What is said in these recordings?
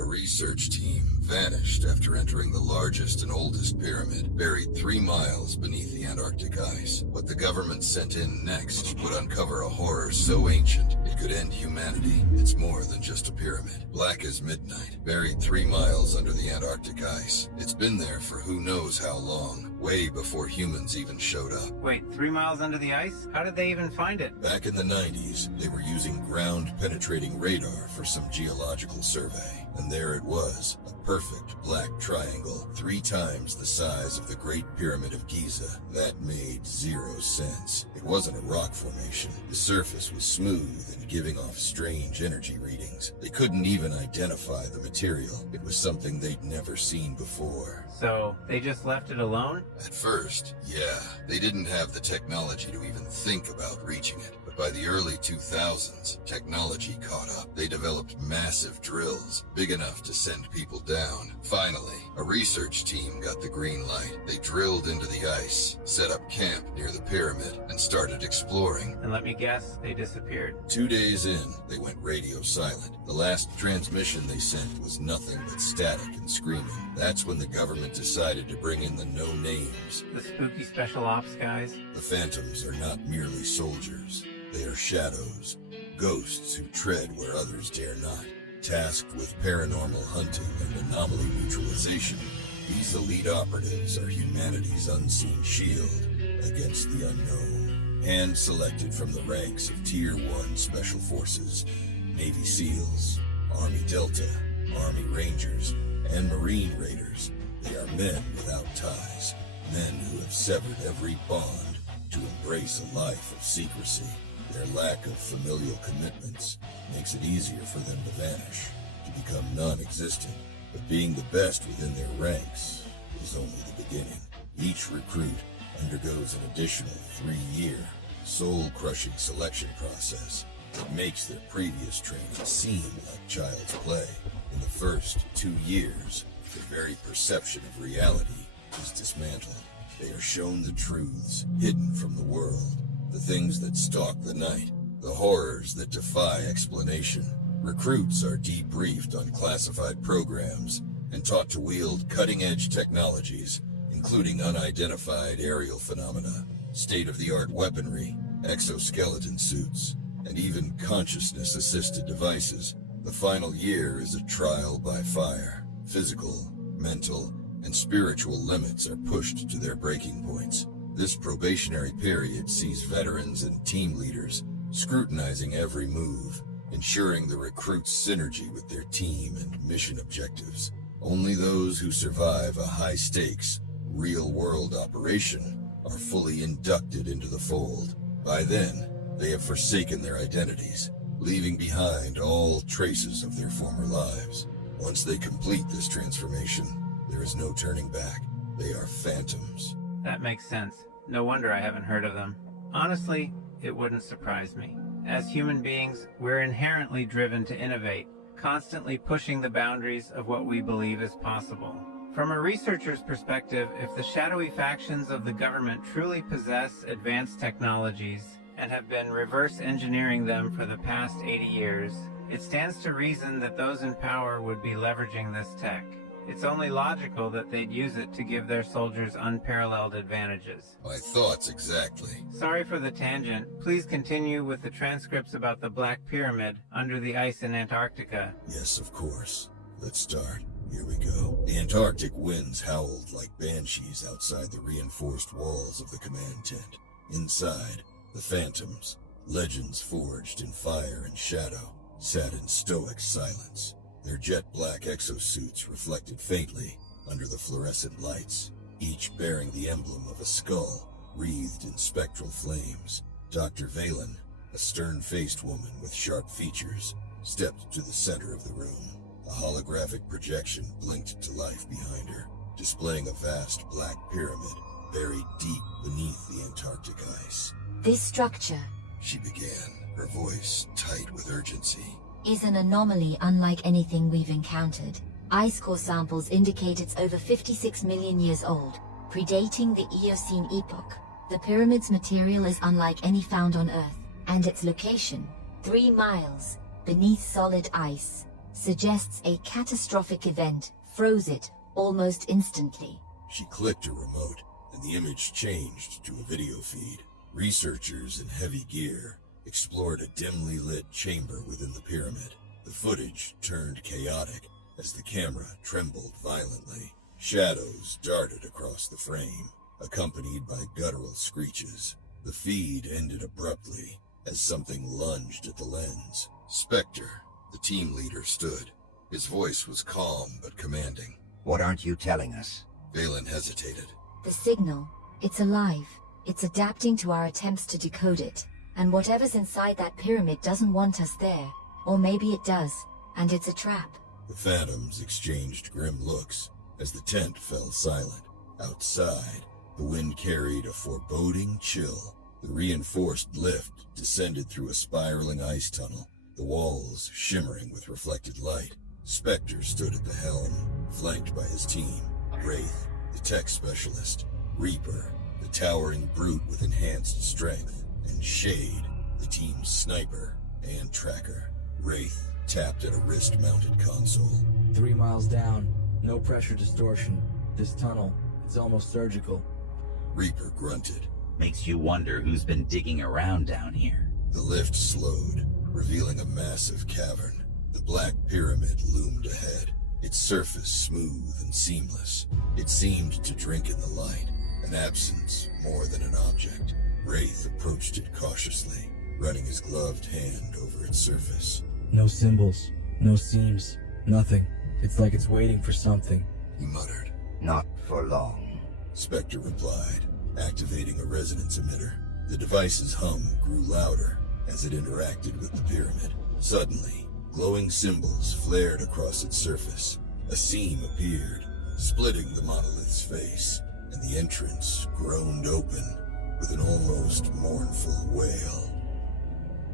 A research team vanished after entering the largest and oldest pyramid, buried 3 miles beneath the Antarctic ice. What the government sent in next would uncover a horror so ancient it could end humanity. It's more than just a pyramid. Black as midnight, buried 3 miles under the Antarctic ice. It's been there for who knows how long, way before humans even showed up. Wait, 3 miles under the ice? How did they even find it? Back in the 90s, they were using ground-penetrating radar for some geological survey. And there it was, a perfect black triangle, 3 times the size of the Great Pyramid of Giza. That made 0 sense. It wasn't a rock formation. The surface was smooth and giving off strange energy readings. They couldn't even identify the material. It was something they'd never seen before. So, they just left it alone? At first, yeah. They didn't have the technology to even think about reaching it. But by the early 2000s, technology caught up. They developed massive drills, big enough to send people down. Finally, a research team got the green light. They drilled into the ice, set up camp near the pyramid, and started exploring. And let me guess, they disappeared. 2 days in, they went radio silent. The last transmission they sent was nothing but static and screaming. That's when the government decided to bring in the no-names. The spooky special ops guys? The Phantoms are not merely soldiers. They are shadows, ghosts who tread where others dare not. Tasked with paranormal hunting and anomaly neutralization, these elite operatives are humanity's unseen shield against the unknown. Hand-selected from the ranks of Tier 1 Special Forces, Navy SEALs, Army Delta, Army Rangers, and Marine Raiders, they are men without ties, men who have severed every bond to embrace a life of secrecy. Their lack of familial commitments makes it easier for them to vanish, to become non-existent. But being the best within their ranks is only the beginning. Each recruit undergoes an additional 3-year, soul-crushing selection process that makes their previous training seem like child's play. In the first 2 years, their very perception of reality is dismantled. They are shown the truths hidden from the world, the things that stalk the night, the horrors that defy explanation. Recruits are debriefed on classified programs and taught to wield cutting-edge technologies, including unidentified aerial phenomena, state-of-the-art weaponry, exoskeleton suits, and even consciousness-assisted devices. The final year is a trial by fire. Physical, mental, and spiritual limits are pushed to their breaking points. This probationary period sees veterans and team leaders scrutinizing every move, ensuring the recruits' synergy with their team and mission objectives. Only those who survive a high-stakes, real-world operation are fully inducted into the fold. By then, they have forsaken their identities, leaving behind all traces of their former lives. Once they complete this transformation, there is no turning back. They are phantoms. That makes sense. No wonder I haven't heard of them. Honestly, it wouldn't surprise me. As human beings, we're inherently driven to innovate, constantly pushing the boundaries of what we believe is possible. From a researcher's perspective, if the shadowy factions of the government truly possess advanced technologies and have been reverse engineering them for the past 80 years, it stands to reason that those in power would be leveraging this tech. It's only logical that they'd use it to give their soldiers unparalleled advantages. My thoughts exactly. Sorry for the tangent. Please continue with the transcripts about the Black Pyramid under the ice in Antarctica. Yes, of course. Let's start. Here we go. The Antarctic winds howled like banshees outside the reinforced walls of the command tent. Inside, the Phantoms, legends forged in fire and shadow, sat in stoic silence. Their jet-black exosuits reflected faintly under the fluorescent lights, each bearing the emblem of a skull wreathed in spectral flames. Dr. Valen, a stern-faced woman with sharp features, stepped to the center of the room. A holographic projection blinked to life behind her, displaying a vast black pyramid buried deep beneath the Antarctic ice. This structure, She began, her voice tight with urgency. is an anomaly unlike anything we've encountered. Ice core samples indicate it's over 56 million years old, predating the Eocene epoch. The pyramid's material is unlike any found on Earth, and its location, 3 miles beneath solid ice, suggests a catastrophic event froze it almost instantly. She clicked her remote, and the image changed to a video feed. Researchers in heavy gear explored a dimly lit chamber within the pyramid. The footage turned chaotic as the camera trembled violently. Shadows darted across the frame, accompanied by guttural screeches. The feed ended abruptly as something lunged at the lens. Spectre, the team leader, stood. His voice was calm but commanding. What aren't you telling us? Valen hesitated. The signal, it's alive. It's adapting to our attempts to decode it. And whatever's inside that pyramid doesn't want us there. Or maybe it does, and it's a trap. The phantoms exchanged grim looks as the tent fell silent. Outside, the wind carried a foreboding chill. The reinforced lift descended through a spiraling ice tunnel, the walls shimmering with reflected light. Spectre stood at the helm, flanked by his team. Wraith, the tech specialist. Reaper, the towering brute with enhanced strength. And Shade, the team's sniper and tracker. Wraith tapped at a wrist-mounted console. 3 miles down, no pressure distortion. This tunnel, it's almost surgical. Reaper grunted. Makes you wonder who's been digging around down here. The lift slowed, revealing a massive cavern. The black pyramid loomed ahead, its surface smooth and seamless. It seemed to drink in the light, an absence more than an object. Wraith approached it cautiously, running his gloved hand over its surface. No symbols, no seams, nothing. It's like it's waiting for something. He muttered. Not for long. Spectre replied, activating a resonance emitter. The device's hum grew louder as it interacted with the pyramid. Suddenly, glowing symbols flared across its surface. A seam appeared, splitting the monolith's face, and the entrance groaned open with an almost mournful wail.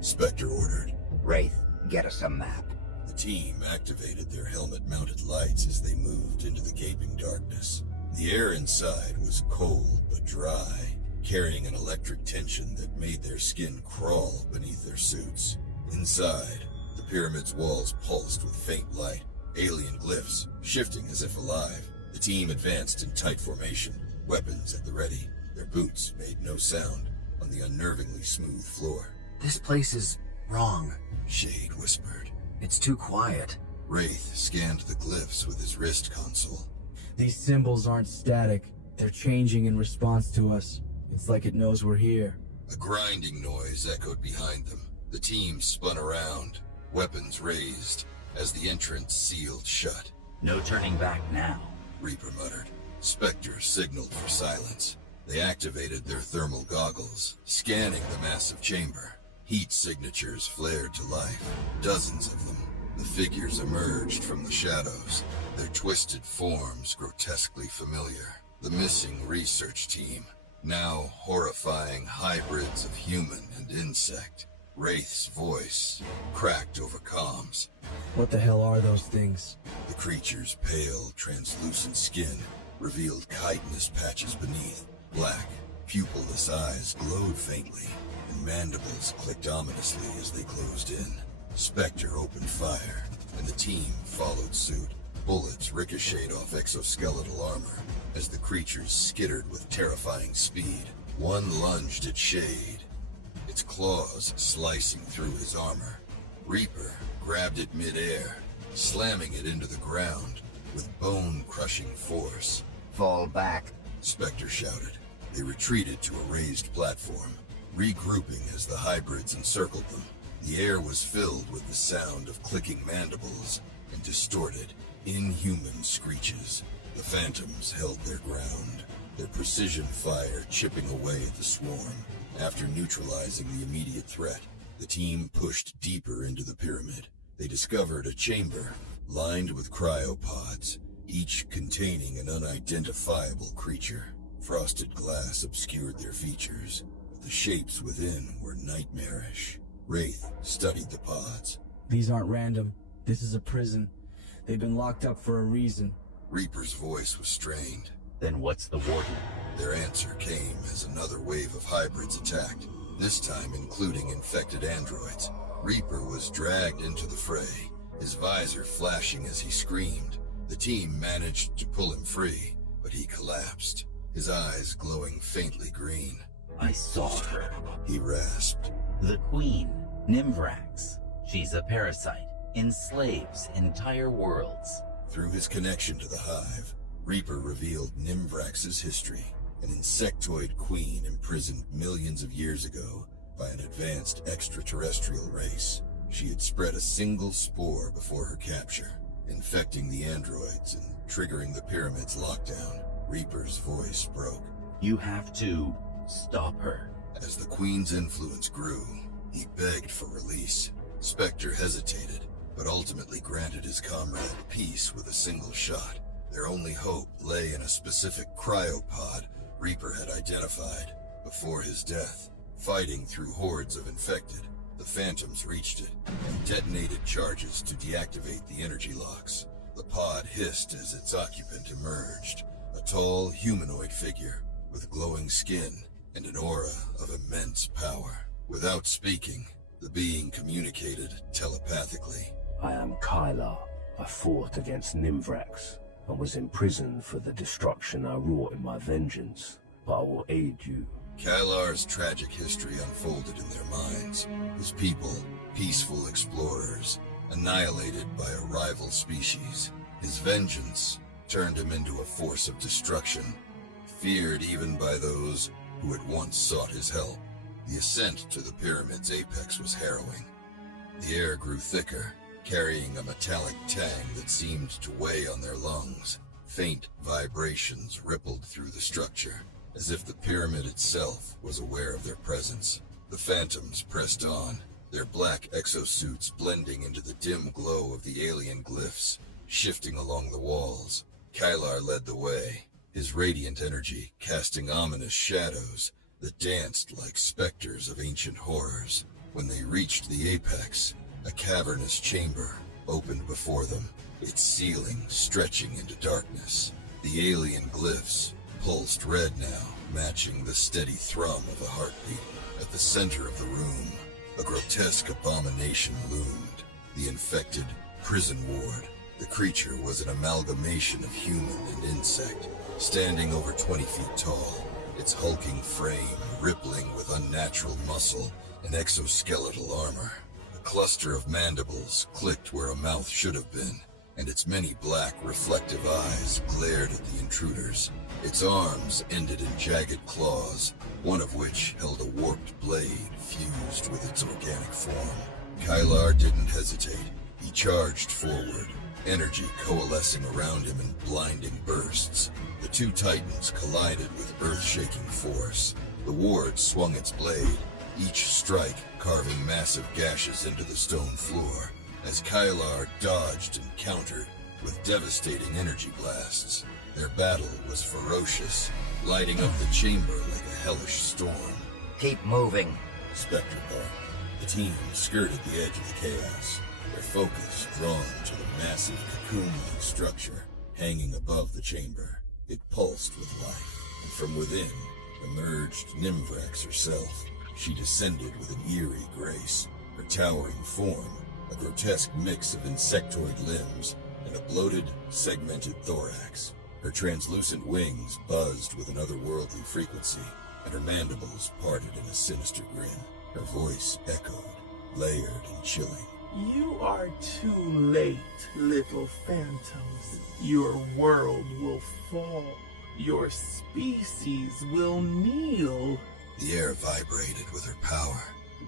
Spectre ordered. Wraith, get us a map. The team activated their helmet-mounted lights as they moved into the gaping darkness. The air inside was cold but dry, carrying an electric tension that made their skin crawl beneath their suits. Inside, the pyramid's walls pulsed with faint light, alien glyphs shifting as if alive. The team advanced in tight formation, weapons at the ready. Their boots made no sound on the unnervingly smooth floor. This place is wrong. Shade whispered. It's too quiet. Wraith scanned the glyphs with his wrist console. These symbols aren't static. They're changing in response to us. It's like it knows we're here. A grinding noise echoed behind them. The team spun around, weapons raised, as the entrance sealed shut. No turning back now. Reaper muttered. Spectre signaled for silence. They activated their thermal goggles, scanning the massive chamber. Heat signatures flared to life, dozens of them. The figures emerged from the shadows, their twisted forms grotesquely familiar. The missing research team, now horrifying hybrids of human and insect. Wraith's voice cracked over comms. What the hell are those things? The creature's pale, translucent skin revealed chitinous patches beneath. Black, pupilless eyes glowed faintly, and mandibles clicked ominously as they closed in. Spectre opened fire, and the team followed suit. Bullets ricocheted off exoskeletal armor as the creatures skittered with terrifying speed. One lunged at Shade, its claws slicing through his armor. Reaper grabbed it mid-air, slamming it into the ground with bone-crushing force. Fall back. Spectre shouted. They retreated to a raised platform, regrouping as the hybrids encircled them. The air was filled with the sound of clicking mandibles and distorted, inhuman screeches. The phantoms held their ground, their precision fire chipping away at the swarm. After neutralizing the immediate threat, the team pushed deeper into the pyramid. They discovered a chamber lined with cryopods, each containing an unidentifiable creature. Frosted glass obscured their features, but the shapes within were nightmarish. Wraith studied the pods. These aren't random. This is a prison. They've been locked up for a reason. Reaper's voice was strained. Then what's the warden? Their answer came as another wave of hybrids attacked, this time including infected androids. Reaper was dragged into the fray, his visor flashing as he screamed. The team managed to pull him free, but he collapsed, his eyes glowing faintly green. I saw her. He rasped. The Queen, Nimvrax. She's a parasite, enslaves entire worlds. Through his connection to the hive, Reaper revealed Nimvrax's history, an insectoid queen imprisoned millions of years ago by an advanced extraterrestrial race. She had spread a single spore before her capture, infecting the androids and triggering the pyramid's lockdown. Reaper's voice broke. You have to stop her. As the Queen's influence grew, he begged for release. Spectre hesitated, but ultimately granted his comrade peace with a single shot. Their only hope lay in a specific cryopod Reaper had identified. Before his death, fighting through hordes of infected, the Phantoms reached it and detonated charges to deactivate the energy locks. The pod hissed as its occupant emerged, a tall humanoid figure with glowing skin and an aura of immense power. Without speaking, the being communicated telepathically. I am Kyla. I fought against Nimvrax and was imprisoned for the destruction I wrought in my vengeance, but I will aid you. Kylar's tragic history unfolded in their minds. His people, peaceful explorers, annihilated by a rival species. His vengeance turned him into a force of destruction, feared even by those who had once sought his help. The ascent to the pyramid's apex was harrowing. The air grew thicker, carrying a metallic tang that seemed to weigh on their lungs. Faint vibrations rippled through the structure, as if the pyramid itself was aware of their presence. The Phantoms pressed on, their black exosuits blending into the dim glow of the alien glyphs, shifting along the walls. Kylar led the way, his radiant energy casting ominous shadows that danced like specters of ancient horrors. When they reached the apex, a cavernous chamber opened before them, its ceiling stretching into darkness. The alien glyphs pulsed red now, matching the steady thrum of a heartbeat. At the center of the room, a grotesque abomination loomed, the infected prison ward. The creature was an amalgamation of human and insect, standing over 20 feet tall, its hulking frame rippling with unnatural muscle and exoskeletal armor. A cluster of mandibles clicked where a mouth should have been, and its many black, reflective eyes glared at the intruders. Its arms ended in jagged claws, one of which held a warped blade fused with its organic form. Kylar didn't hesitate. He charged forward, energy coalescing around him in blinding bursts. The two titans collided with earth-shaking force. The ward swung its blade, each strike carving massive gashes into the stone floor, as Kylar dodged and countered with devastating energy blasts. Their battle was ferocious, lighting up the chamber like a hellish storm. Keep moving. Spectre barked. The team skirted the edge of the chaos, their focus drawn to the massive cocoon-like structure hanging above the chamber. It pulsed with life, and from within emerged Nimvrax herself. She descended with an eerie grace, her towering form a grotesque mix of insectoid limbs and a bloated, segmented thorax. Her translucent wings buzzed with an otherworldly frequency, and her mandibles parted in a sinister grin. Her voice echoed, layered and chilling. You are too late, little phantoms. Your world will fall. Your species will kneel. The air vibrated with her power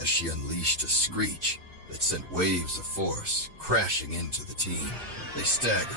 as she unleashed a screech that sent waves of force crashing into the team. They staggered,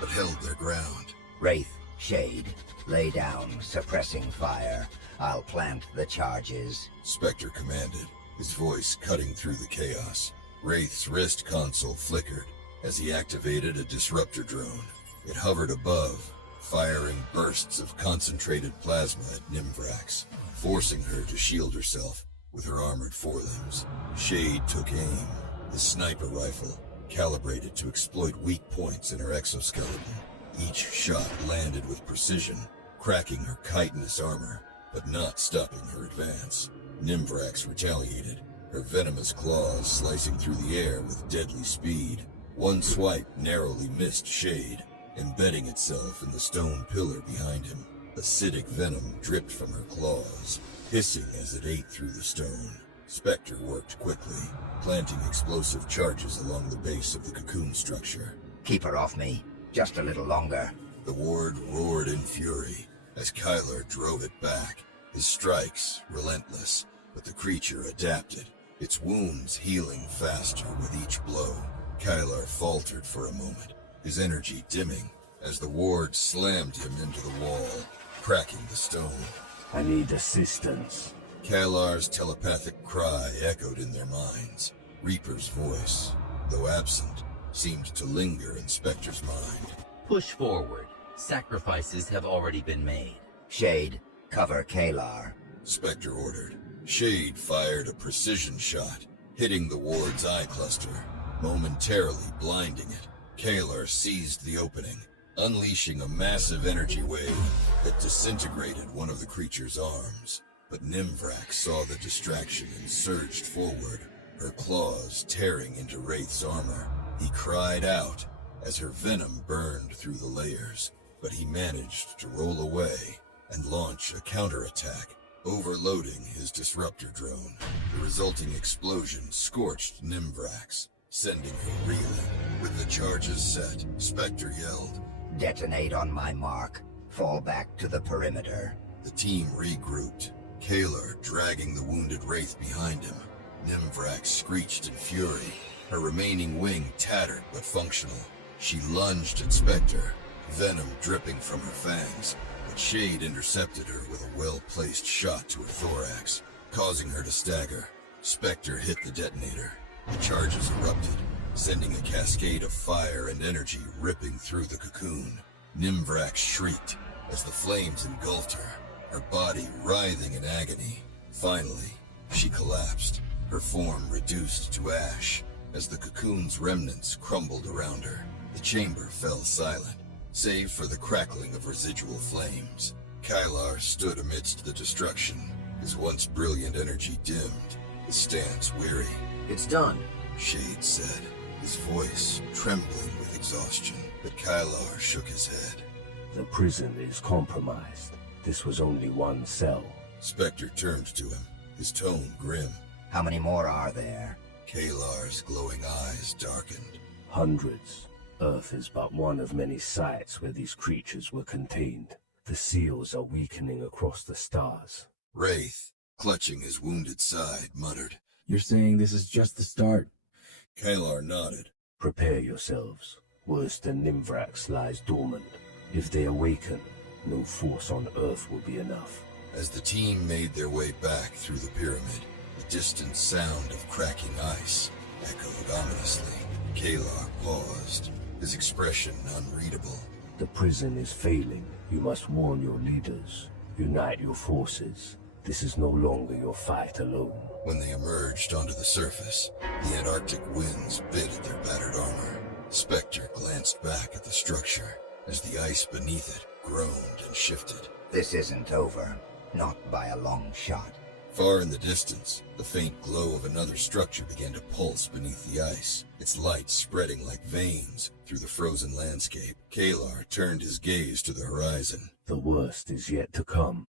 but held their ground. Wraith, Shade, lay down, suppressing fire. I'll plant the charges. Spectre commanded, his voice cutting through the chaos. Wraith's wrist console flickered as he activated a disruptor drone. It hovered above, firing bursts of concentrated plasma at Nimvrax, forcing her to shield herself with her armored forelimbs. Shade took aim, his sniper rifle calibrated to exploit weak points in her exoskeleton. Each shot landed with precision, cracking her chitinous armor, but not stopping her advance. Nimvrax retaliated, her venomous claws slicing through the air with deadly speed. One swipe narrowly missed Shade, embedding itself in the stone pillar behind him. Acidic venom dripped from her claws, hissing as it ate through the stone. Spectre worked quickly, planting explosive charges along the base of the cocoon structure. Keep her off me. Just a little longer. The ward roared in fury as Kylar drove it back, his strikes relentless, but the creature adapted, its wounds healing faster with each blow. Kylar faltered for a moment, his energy dimming as the ward slammed him into the wall, cracking the stone. I need assistance. Kylar's telepathic cry echoed in their minds. Reaper's voice, though absent, seemed to linger in Spectre's mind. Push forward. Sacrifices have already been made. Shade, cover Kalar. Spectre ordered. Shade fired a precision shot, hitting the ward's eye cluster, momentarily blinding it. Kalar seized the opening, unleashing a massive energy wave that disintegrated one of the creature's arms. But Nimvrak saw the distraction and surged forward, her claws tearing into Wraith's armor. He cried out as her venom burned through the layers, but he managed to roll away and launch a counterattack, overloading his disruptor drone. The resulting explosion scorched Nimvrax, sending her reeling. With the charges set, Spectre yelled, Detonate on my mark. Fall back to the perimeter. The team regrouped, Kalar dragging the wounded Wraith behind him. Nimvrak screeched in fury, her remaining wing tattered but functional. She lunged at Spectre, venom dripping from her fangs, but Shade intercepted her with a well-placed shot to her thorax, causing her to stagger. Spectre hit the detonator. The charges erupted, sending a cascade of fire and energy ripping through the cocoon. Nimvrak shrieked as the flames engulfed her body writhing in agony. Finally, she collapsed, her form reduced to ash as the cocoon's remnants crumbled around her. The chamber fell silent, save for the crackling of residual flames. Kylar stood amidst the destruction, his once brilliant energy dimmed, his stance weary. It's done. Shade said, his voice trembling with exhaustion, but Kylar shook his head. The prison is compromised. This was only one cell. Spectre turned to him, his tone grim. How many more are there? Kalar's glowing eyes darkened. Hundreds. Earth is but one of many sites where these creatures were contained. The seals are weakening across the stars. Wraith, clutching his wounded side, muttered. You're saying this is just the start? Kalar nodded. Prepare yourselves. Worse than Nimvrax lies dormant. If they awaken, no force on Earth will be enough. As the team made their way back through the pyramid, the distant sound of cracking ice echoed ominously. Kalar paused, his expression unreadable. The prison is failing. You must warn your leaders. Unite your forces. This is no longer your fight alone. When they emerged onto the surface, the Antarctic winds bit at their battered armor. Spectre glanced back at the structure as the ice beneath it groaned and shifted. This isn't over. Not by a long shot. Far in the distance, the faint glow of another structure began to pulse beneath the ice, its light spreading like veins through the frozen landscape. Kalar turned his gaze to the horizon. The worst is yet to come.